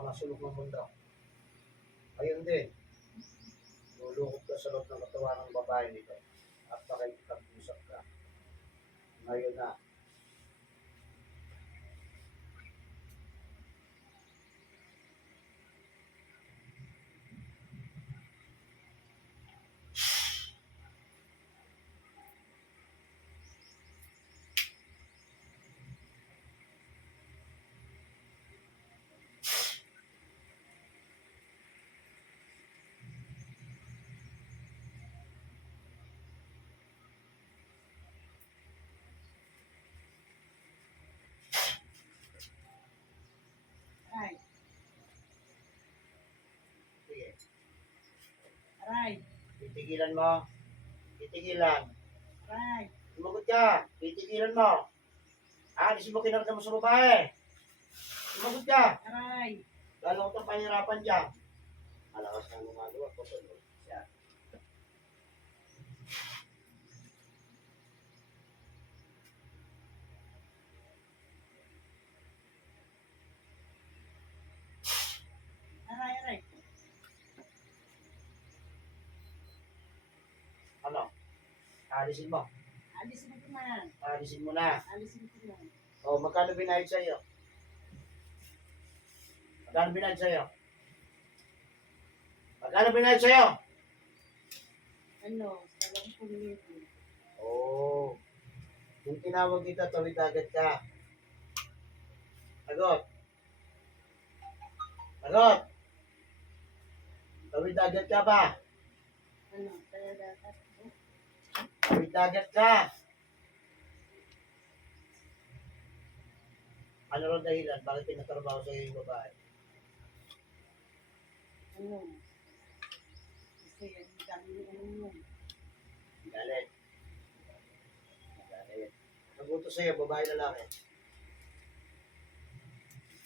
pinakamasulok ng mundo. Ayun din, lulukot ka sa loob ng katawan ng babae nito at pakikipag-usap ka. Ngayon na, Aray, sige, aray, titigilan mo, titigilan. aray, Sumagot ka, titigilan mo. Alisin mo kinarga mo sa babae. Sumagot ka. aray. Lalo ko itong pahirapan dyan. Malakas na lumagawa ko sa loob. Yan. Aray, aray. Ano? Alisin mo. Alisin ko na. Alisin mo na. Alisin ko na. O, magkano binayad sa'yo? Magkano binayad sa'yo? Magkano binayad sa'yo? Ano? Talagang pulitin. Oo. Kung tinawag kita, tawid agad ka. Sagot. Sagot. Tawid agad ka ba? Ano? Kaya dapat. Tawid agad ka. Ano rin dahilan? Bakit pinatrabaho sa'yo yung babae? Ano? Kasi ang dami ng ano yun. Galit. Galit. Nagutos sa'yo, babae lalaki.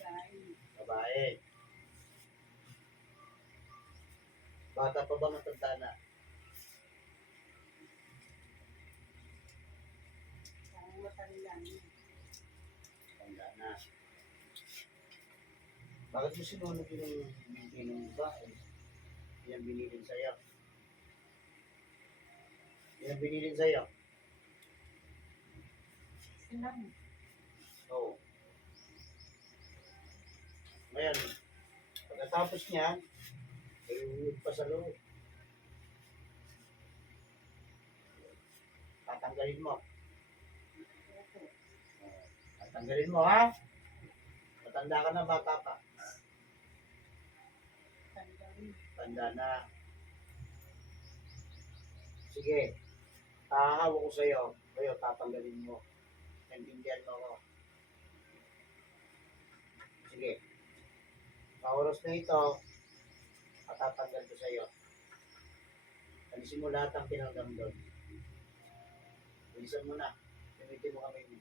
Dahil. Babae. Bata pa ba matanda na? Ang matanda niya. Tanda na. Bakit mo sinunod yung binigay ng babae? Yan binilin sa'yo. Yan binilin sa'yo. Silang. Oo. Ngayon, pagkatapos niyan, iuwid pa sa loob. Tatanggalin mo. Tatanggalin mo, ha? Matanda ka na, bata pa. Tandaan. Tanda na. Sige. Hahawa ko sa'yo. Ngayon, tatanggalin mo. Naintindihan mo ako. Sige. Sa oras na ito, matatanggal ko sa'yo. Alisin mo lahat ang pinangdam doon. Bilisan mo na. Gamitin mo kami.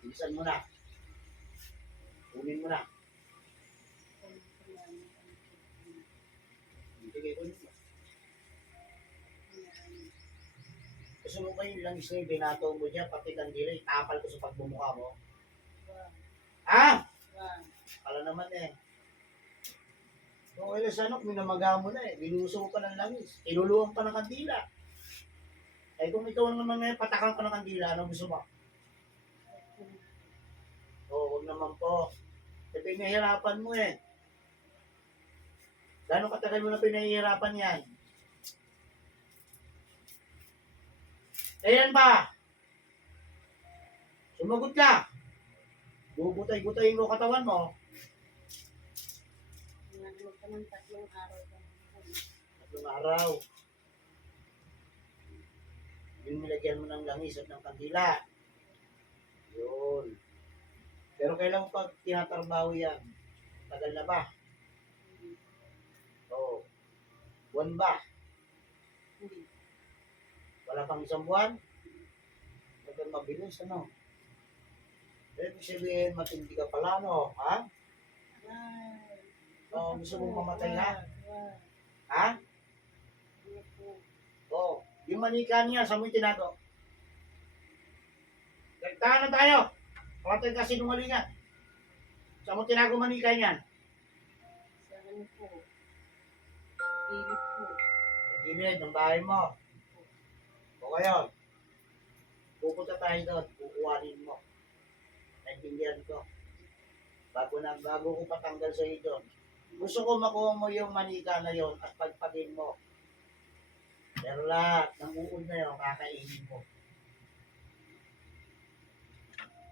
Bilisan mo na. Kunin mo na. Sige, kunin mo. Gusto mo ba yung langis na yung binato mo dyan, pati kandila, itapal ko sa pagbumuka mo? Ha? Pala naman eh. Kung ilas ano, minamaga mo na eh. Binuso mo pa ng langis. Iluluwang pa ng kandila. Eh kung ikaw naman ngayon, patakan ka ng kandila, ano gusto mo? Oo, huwag naman po. Eh, pinahirapan mo eh. Gano'ng katagal mo na pinahihirapan yan? Ayan ba? Sumagot ka. Bubutay-butayin mo katawan mo. Naglag ka ng 3 araw. 3 araw. Yung nilagyan mo ng langis at ng kandila. Yun. Pero kailan mo pag tinatrabaho yan? Tagal na ba? Oo. Buwan ba? Hindi. Wala pang 1 buwan? Tagal mabilis, ano? Ibig sabihin, matindi ka pala, no? Ha? Aray. Oo, gusto mong mamatay na? Wag. Ha? Ano po? Oo. Yung manika niya, sa mo yung tinago? Nagtahan na tayo. Kapatid ka sinungalingan. Saan mo tinago manika niyan? Sa ano po. Gilid po. Sa gilid ng bahay mo. O ngayon, pupunta tayo doon, kukuhanin mo. Naintindihan ko. Bago ko patanggal sa iyo doon. Gusto ko makuha mo yung manika na yon at pagpagin mo. Pero lahat ng uod na yun, kakainin mo.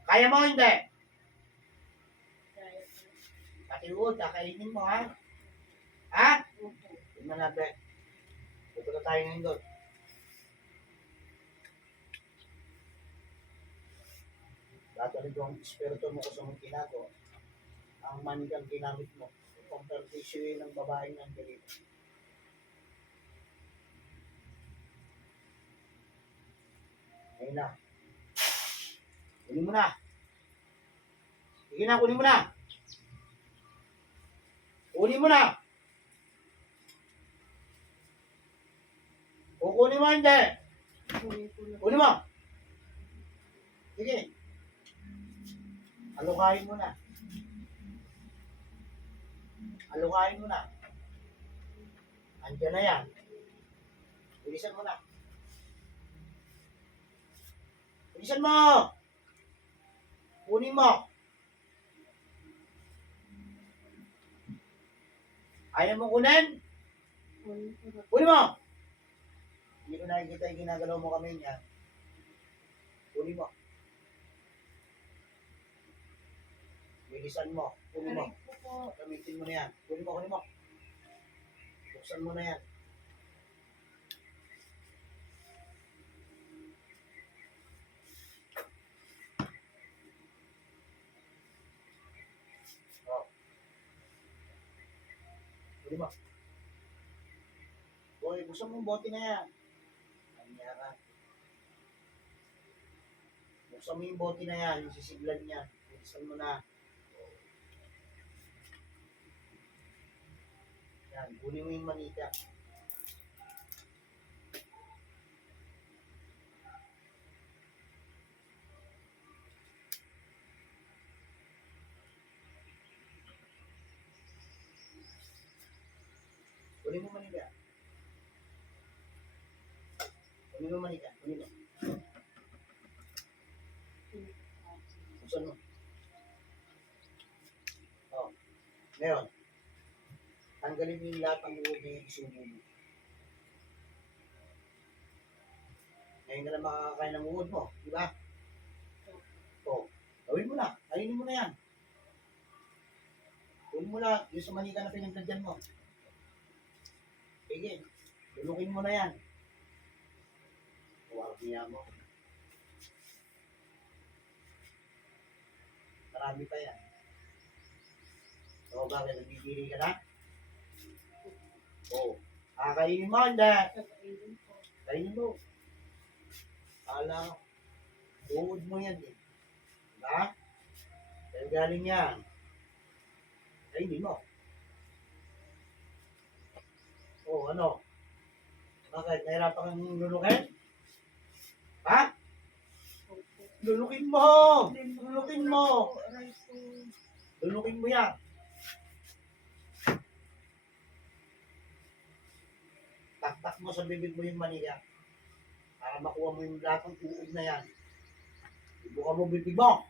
Kaya mo hindi? Kaya po. Pati uod, kakainin mo ha? Ha? Opo. Tingnan natin. Pupunta tayo ngayon doon. Dadalig ko ang espiritu mo sa mong tinago. Ang manikang ginamit mo. Ang pertisyo ng babaeng ng ganito. Ayun na. Kunin mo na. Sige na, kunin mo na. Kunin mo na. Kukunin mo hindi. Kunin po na. Kunin mo. Sige. Alukain mo na. Alukain mo na. Andiyan na yan. Bilisan mo na. Bilisan mo! Kunin mo! Ayaw mo kunin? Kunin po na. Kunin mo! Hindi ko nakikita yung ginagalaw mo kami niya. Kunin mo. Bilisan mo. Kunin mo. Aray po po. Gamitin mo na yan. Kunin mo, kunin mo. Buksan mo na yan. Oh. Kunin mo. Boy, buksan mo yung bote na yan. Kanya ka. Buksan mo yung bote na yan, yung sisiglan niya. Buksan mo na. Yan, kunin mo yung manika. Kunin mo manika. Kunin mo manika. Kunin mo. Buksan mo. Oh. Ngayon, tanggalin mo yung lahat ng uod na yung isubo mo. Ngayon ka na makakakain ng uod mo. Di ba? Oh. Gawin mo na. Kainin mo na yan. Kunin mo na yung sa manika na pinagdadyan mo. Sige. Lulukin mo na yan. Huwag niya mo. Marami pa yan. O, bakit? Nagbibili ka na? Oo. Kakainin mo, hindi. Kakainin po. Kainin mo. Alam, uod mo yan eh. Diba? Kaya galing yan. Kainin mo. O, ano? Bakit? Nahirapan kang lulukin? Ha? Opo. Lulukin mo! Lulukin mo! Aray po. Lulukin mo yan. Taktak mo sa bibig mo yung manika. Para makuha mo yung lahat ng uod na yan. Ibuka mo bibig mo.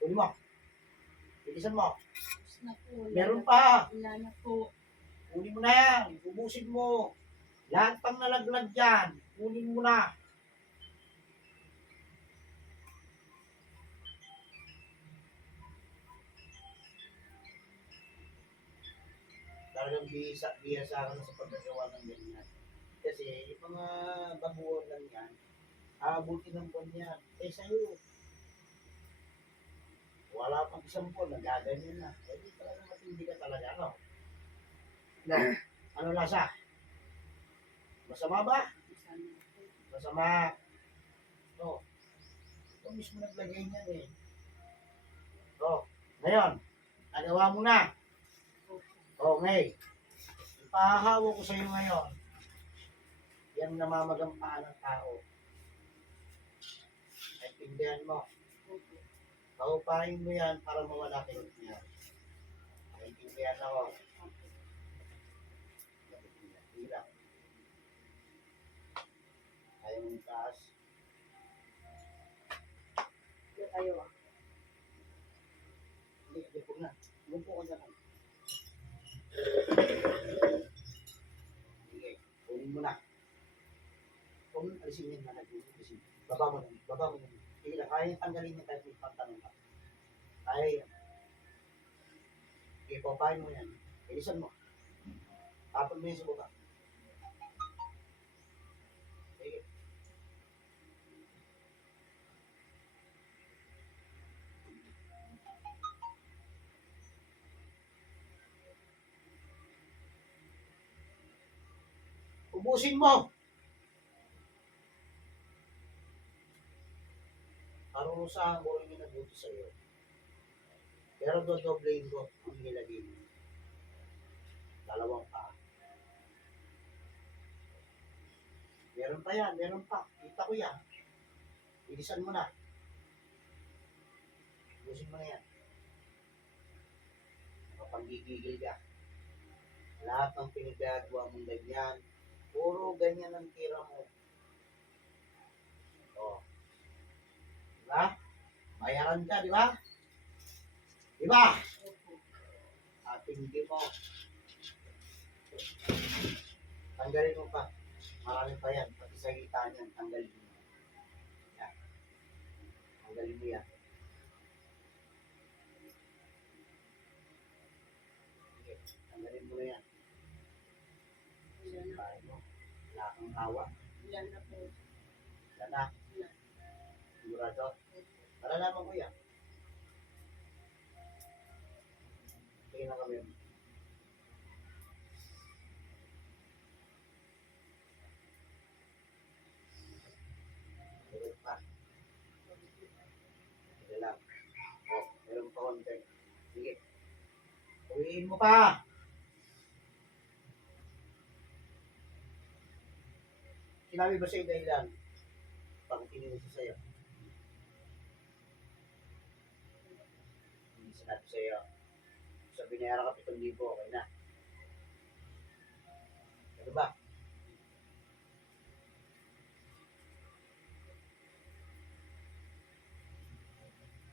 Kunin mo. Bilisan mo. Tapos na po. Meron pa. Wala na po. Kunin mo na yan. Ubusin mo. Lahat pang nalaglag dyan. Kunin mo na. Talagang bihasa ka na sa pagkagawa ng ganyan. Kasi yung mga baguhan lang yan, aabutin ng buwan yan. Eh sa'yo, wala pang isang buwan, nagaganyan na. Eh di talaga matindi ka talaga, ano? No. Ano lasa? Masama ba? Sana po. Masama. No. Ito mismo naglagay niyan eh. So, ngayon, nagawa mo na. Okay. Ipahahawa ko sa iyo ngayon. Yan namamagampaan ng tao. Naintindihan mo. Opo. Paupahin mo yan para mawala kayo niya. Naintindihan ako. Hirap. Ayaw mong taas. Kayo ah. Hindi po na. Umupo ka na lang. Sige, kunin mo na. Kung alisin yan na nag-alisin. Baba mo na. Baba mo na. Sige lang, kaya yung tanggalin niya kahit may pantanong ka. Kaya yan. Sige, papahin mo yan. Bilisan mo. Tapon mo yan sa baba. Sige. Ubusin mo! Parurusahan ko rin yung nabuti sa'yo. Pero dodoblein ko ang nilagay mo. Dalawang pa. Meron pa yan, meron pa. Kita ko yan. Bilisan mo na. Ubusin mo na yan. Kapag gigigil ka. Lahat ng pinagagawa mong ganyan, puro ganyan ang tira mo. O. Diba? Bayaran ka, di ba? Di ba? At hindi mo. Tanggalin mo pa. Marami pa yan. Pati sa kita niyan, tanggalin mo. Yan. Tanggalin mo yan. Sige, tanggalin mo na yan. Ilan na, Bahay mo. Wala kang hawa. ilan na po. Wala na. Ilan. Sigurado. Malalaman ko yan. Sige na kami. Meron pa. Sige lang. O, meron pa konti. Sige. Uwiin mo pa. Sinabi ba sa'yo dahilan? Bakit iniuso sa'yo? Hindi sinabi sa'yo. So, binayaran ka 7,000, okay na. Ano ba?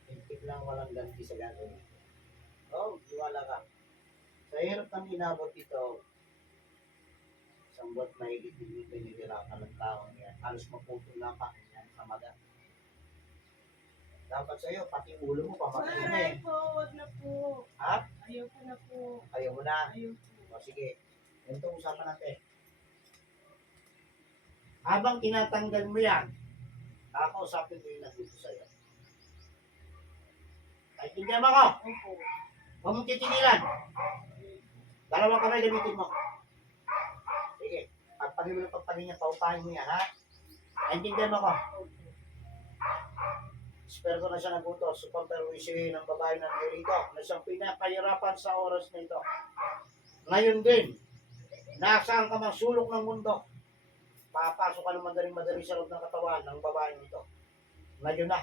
Tintik lang walang ganti sa gagawin. Oh, iwala ka. Sa hirap ng inabot dito, isang buwan mahigit din yung pinigirapan ng taong yan. Halos maputol lang pa yan sa maga. Dapat sa'yo, pati ulo mo, pamagin na Aray eh. po, wag na po. Ha? Ayoko na po. Ayaw mo na. Ayoko. O sige, ganito usapan natin. Habang tinatanggal mo yan, kakausapin mo yung nagluto sa'yo. Naintindihan mo ako? Opo. Huwag mong titigilan. Dalawang kamay gamitin mo. Sige, pagpagin mo ng pagpagin niya, paupahin mo yan, ha? Naintindihan mo ako? Opo. Espero na siya nabuto. Supervision ng babae ng dito na siyang pinapahirapan sa oras na ito. Ngayon din, nasaan ka mang sulok ng mundo, papasok ka ng madaling-madali sa loob ng katawan ng babae nito. Ngayon na.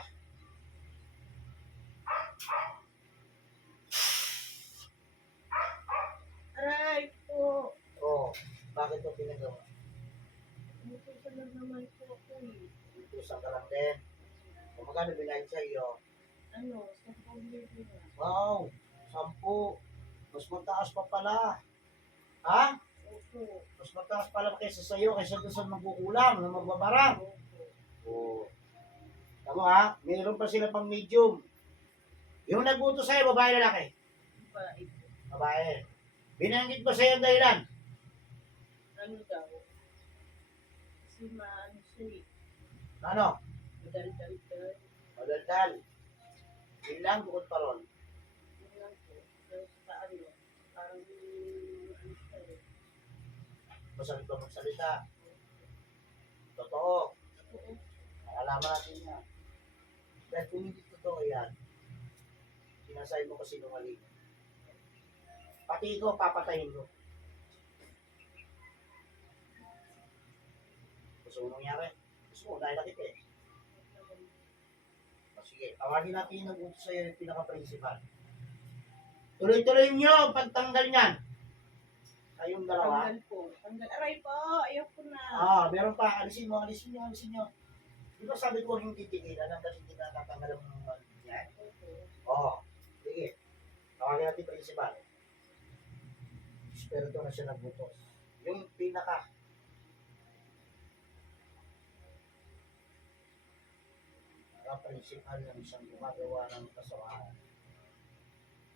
Aray po. Oh, bakit ito pinagawa? Umutusan lang naman po ako eh. Utusan ka lang din. Kung magkano binayad sa iyo? Ano, 10,000 na. Wow, 10. Mas mataas pa pala. Ha? Opo. Mas mataas pala kaysa sa iyo, kaysa doon sa magkukulang, na magbabarang. Opo. Oo. Tama ha? Mayroon pa sila pang medium. Yung nagbuto sa'yo, babae lalaki? Babae po. Babae. Binanggit ba sa'yo ang dahilan? Ano daw? Kasi maano siya eh. Ano? Madaldal-dal. Madaldal. Yun lang, bukod pa ron. Yun lang po. Tapos sa ano, parang ano siya eh. Masakit ba magsalita? Totoo. Oo. Nakalaman natin yan. Dahil kung hindi totoo yan, sinasabi mo kasi numaling. Pati ikaw, papatayin mo. Gusto mo nangyari? Gusto mo, dahil nakit eh. Mas Sige, tawagin natin yung nag-utos sa'yo yung pinaka-principal. Tuloy-tuloy nyo pagtanggal niyan. Kayong dalawa. Tanggal po. Tanggal. Aray po. Ayaw ko na. Meron pa. Alisin mo, alisin nyo, alisin nyo. Di ba sabi ko hindi tigilan hanggang hindi na tatanggal ang mga yan? Oo. Sige. Tawagin natin principal. Espiritu na siya nagbutos. Yung pinaka principal ng isang gumagawa ng kasawaan.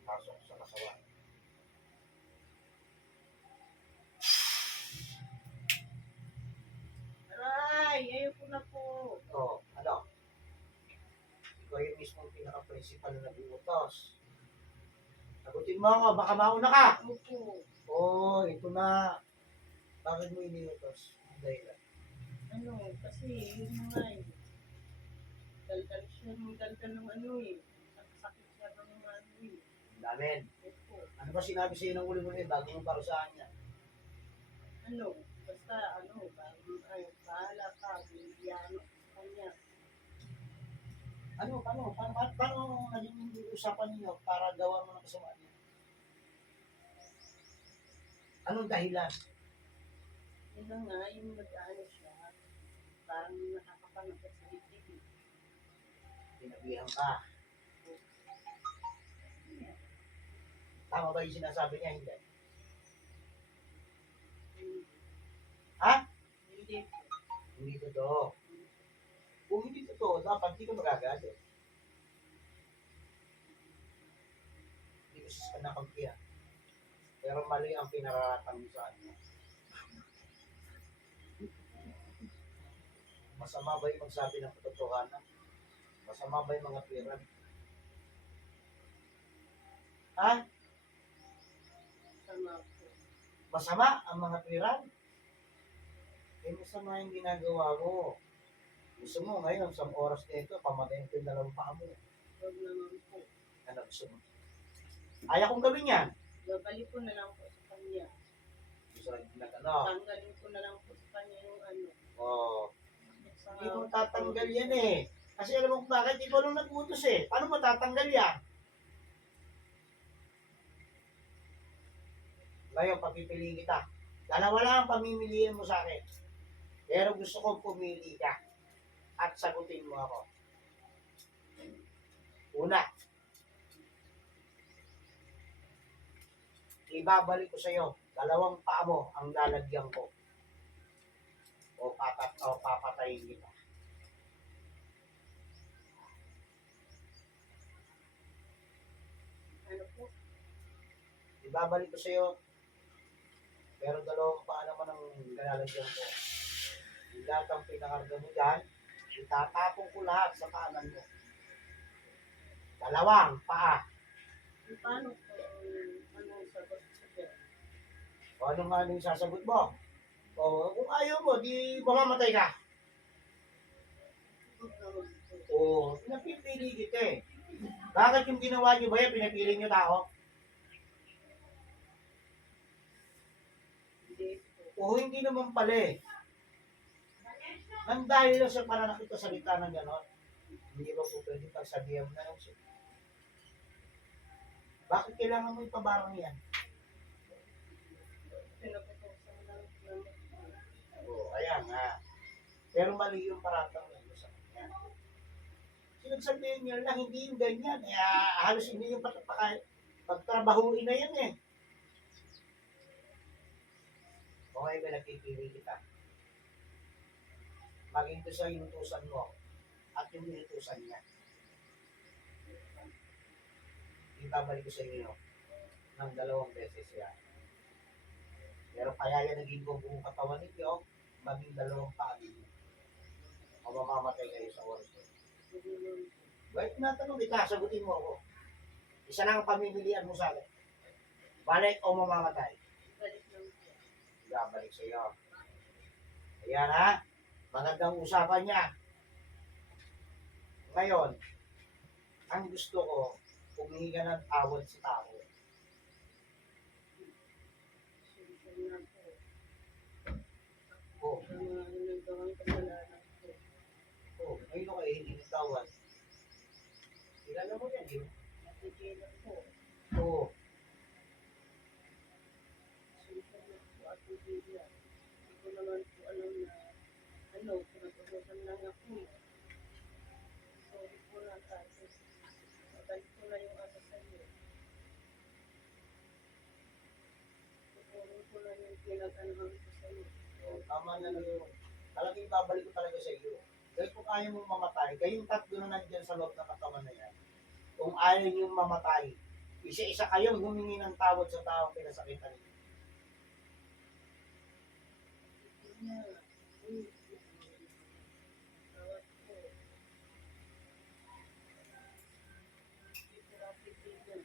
Pasok sa kasawaan. Aray. Ayaw ko na po. Ano? Ikaw yung mismong pinaka-principal na nagbutos. Sagutin mo ako, baka mauna ka. Opo. Ito na. Bakit mo iniutos? Dahil Kasi yun nga eh. Daldal siya ng daldal ng sakit siya ng Damen. Opo. Ano ba sinabi sa'yo ng uli-uli bago mong parusahan niya? Basta bahala ka. Biyano kanya. Paano naging usapan niyo para gawa mo ng kasama niya? Anong dahilan? Yun na nga, yung siya. Parang nakakapanakit sa dibdib. Pinabihan ka. Tama ba yung sinasabi niya? Hindi. Ha? Hindi po. Hindi totoo. Kung hindi totoo, dapat hindi ka magagalit. Hindi ko siya nakampiyan. Pero mali ang pinaratang mo sa kanya. Masama ba yung magsabi ng katotohanan? Masama ba yung mga piran? Ha? Sama po. Masama ang mga piran? Masama yung ginagawa mo. Gusto mo ngayon, sa oras na ito, pamatayin ko yung dalawang paa mo. Huwag naman po. Ano gusto mo? Ayaw kong gawin yan. Babalik ko na lang po sa kanya. Gusto rin ano? Tanggalin ko na lang po sa kanya yung Hindi mo tatanggal yan eh. Kasi alam mo kung bakit, ikaw lang nag-utos eh. Paano mo tatanggal yan? Ngayon, papipiliin kita. Dalawa lang ang pamimiliin mo sa akin. Pero gusto kong pumili ka. At sagutin mo ako. Una, ibabalik ko sa iyo, dalawang paa mo ang lalagyan ko. O papatayin kita. Ano po? Ibabalik ko sa iyo, pero dalawang paa naman ang lalagyan ko. Yung lahat ang pinakarga mo dyan, itatapon ko lahat sa kanan mo. Dalawang paa. Paano po? Sagot sa kanya? O ano nga yung sasagot mo? O kung ayaw mo, di mamamatay ka. Huwag naman po. O pinapipili kita eh. Bakit yung ginawa niyo ba yan, pinapili niyo tao? Hindi po. O hindi naman pala eh. Nang dahil lang sa pananakit sa salita ng gano'n, hindi ba po pwede pagsabihan mo na lang siya? Bakit kailangan mo ipabarang yan? Pinaputosan lang naman po. O, ayan ha. Pero mali yung paratang mo sa kanya. Sinagsabihin niya lang, hindi yung ganyan. Halos hindi yung pagtrabahuin na yan eh. O ngayon ba nagpipili kita? Maging ito sa inutusan mo at yung inutusan niya. Ibabalik ko sa inyo ng 2 beses yan. Pero kaya yan naging buong katawan ninyo, maging 2 paa ninyo. O mamamatay kayo sa oras ko. Huwag naman po. Bakit natanong kita, sagutin mo ako. Isa lang ang pamimilian mo sa akin. Balik o mamamatay? Balik lang po. Ibabalik sa iyo. Ayan ha. Magandang usapan niya. Ngayon, ang gusto ko, humingi ka ng tawad sa tao. Siyempre na po. Oh, Ang mga nagawang kasalanan po. ngayon kayo hindi ng tawad. Kilala mo yan, di ba? Nakikita po. Oo. Social na po at media. Hindi ko naman po alam na pinag-usapan lang ako eh. Sorry po na kasi. Mabalik ko na yung asa sa'yo. Tutulong ko na yung pinag-anuhan ko sa'yo. Tama na lang yun. Talagang babalik ko talaga sa iyo. Dahil kung ayaw mong mamatay, kayong tatlo na nandiyan sa loob ng katawan na yan, kung ayaw niyong mamatay, isa-isa kayong humingi ng tawad sa taong pinasakitan niyo. Yun na. Tawad ko. Hindi ko napitigil.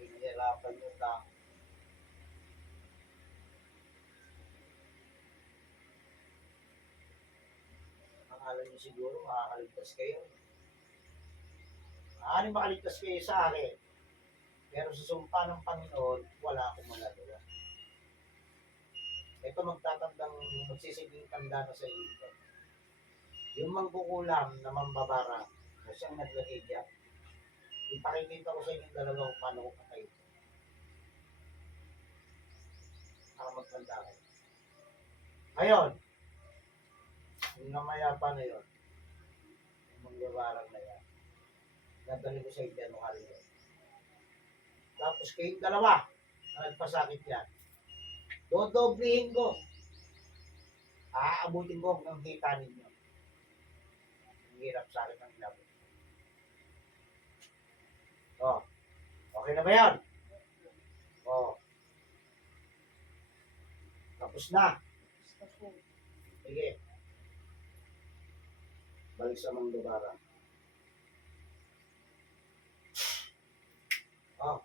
Hinihirapan niyo lang. Akala niyo siguro makakaligtas kayo. Maaaring makaligtas kayo sa akin. Pero sa sumpa ng Panginoon, wala akong magagawa. Ito magtatandang magsisiging tanda na sa iyo ito. Yung mangkukulam na mambabara na siyang naglahigya, ipakikita ko sa inyo dalawa kung paano ko patay. Para magtanda kayo. Ngayon, yung namayapa na yun, yung mangbabarang na yan, nadali ko sa inyo ano ka rin yun. Tapos kayong dalawa na nagpasakit yan, dodoblihin ko. Aabutin ko ng kita ninyo. Ang hirap sa akin ng inabot. Oh, okay na ba yan? Oh, tapos na. Basta po. Sige. Balik sa Manggabara. Oh,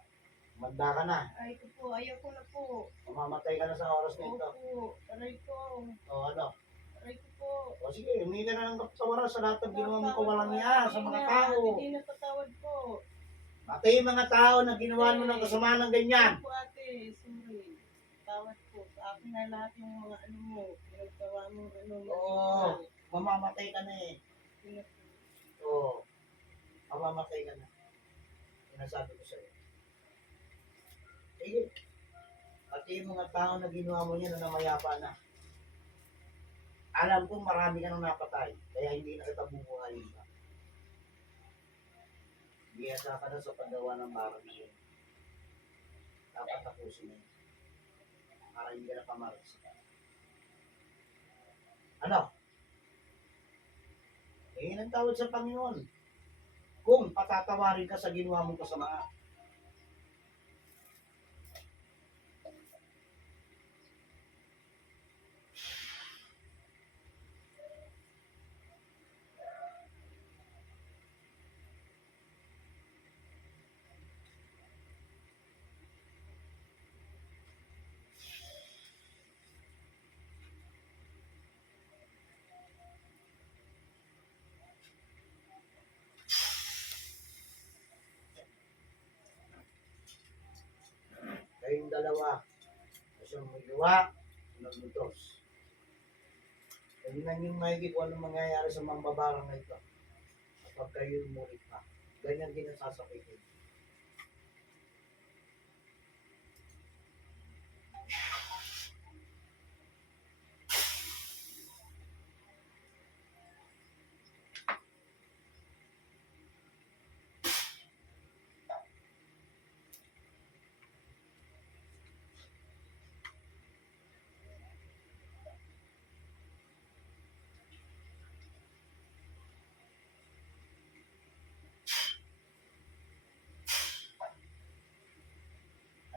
manda ka na. Ay ko po, ayaw ko na po. Mamamatay ka na sa oras na ito. Opo, aray ko. O ano? Aray ko po. O sige, humingi ka na ng kapatawaran sa lahat ng ginawa mong kawalang niya sa mga tao. Hindi na patawad po. Pati yung mga tao na ginawa mo ng kasamaan ng ganyan. Opo ate, sorry. Tawad po. Sa akin na lahat yung mga ano mo. Pinagtawa mo Oo. Mamamatay ka na eh. Oo. Mamamatay ka na. Sinasabi ko sa'yo. Sige. Pati yung mga tao na ginawa mo niya na namayapa na. Alam ko marami ka nang napatay. Kaya hindi na kita bubuhayin pa. Biyasa ka na sa paggawa ng barang na yun. Dapat tapusin mo yun. Para hindi ka na pamaras. Ano? Hingin ng tawad sa Panginoon. Kung patatawarin ka sa ginawa mong kasamaan. Kayong dalawa, siyang may gawa, nagmutos. Tingnan yung maigit kung anong mangyayari sa mga babarang na ito. Kapag kayo umulit pa, ganyan din ang sasakitin.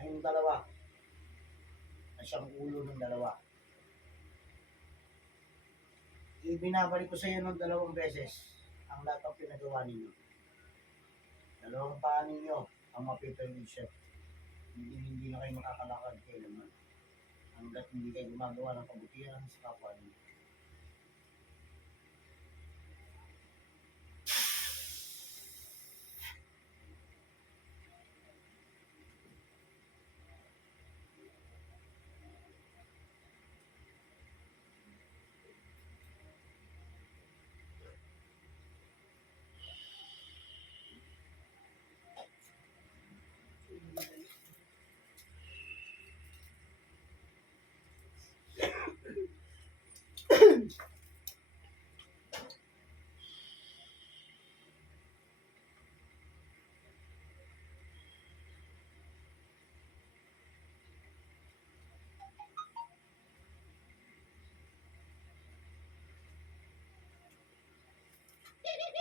Kayong dalawa, na siyang ulo ng dalawa. Ibinabalik ko sa iyo ng 2 beses ang lahat ng pinagawa ninyo. 2 paa ninyo ang mapiperwisyo. Hindi na kayo makakalakad kailanman. Hanggat hindi kayo gumagawa ng kabutihan sa kapwa ninyo. Balik.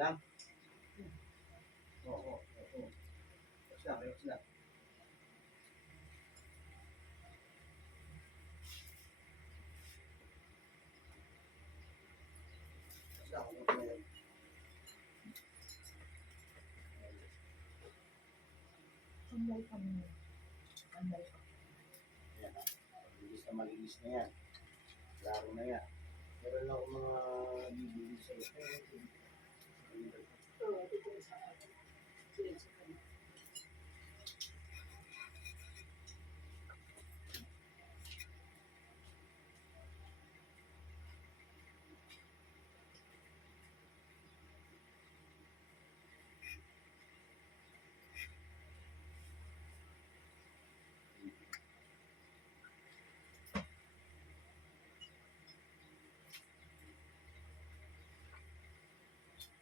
Lang. Oo. Relax lang, relax lang. Relax lang, huwag mo yan. Sandal pa muna. Sandal pa. Ayan, malinis na yan. Laro na yan. Meron lang ako mga bibili sa iyo. Oo, ito sa akin.